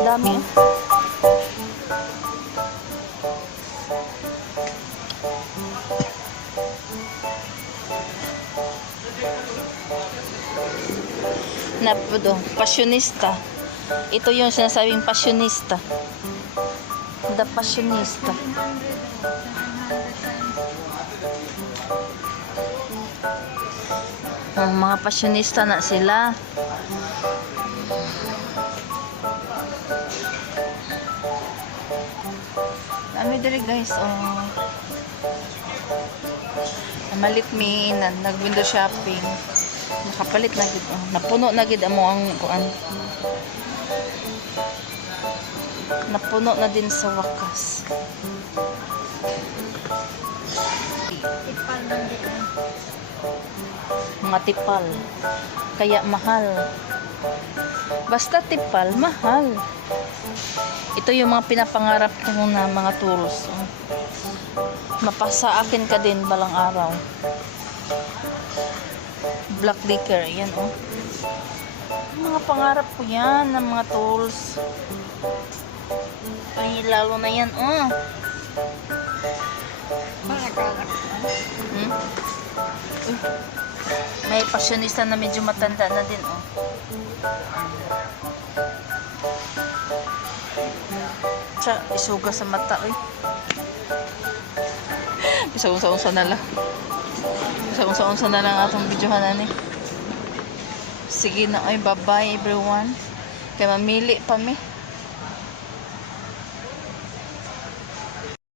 Dami na passionista. Ito yung sinasabing passionista. The passionista. Ang mga passionista na sila. Dami diri guys, oh. Namalit mi nag window shopping. Nakapalit na gid, oh. Napuno na gid amo ang kuan. Napuno na din sa wakas. Mga tipal. Kaya mahal. Basta tipal, mahal. Ito yung mga pinapangarap ko na mga tools. Oh. Mapasa akin ka din balang araw. Black liquor, yan oh. Mga pangarap ko yan ng mga tools. Ay, lalo na yan oh. Hmm? Uy. May passionista na medyo matanda na din oh. Siya, isuga sa mata oy. Isa-unsa na lang. Isa-unsa na lang atong videohan ani. Sige na oy, bye bye everyone. Kaya mamili pa mi.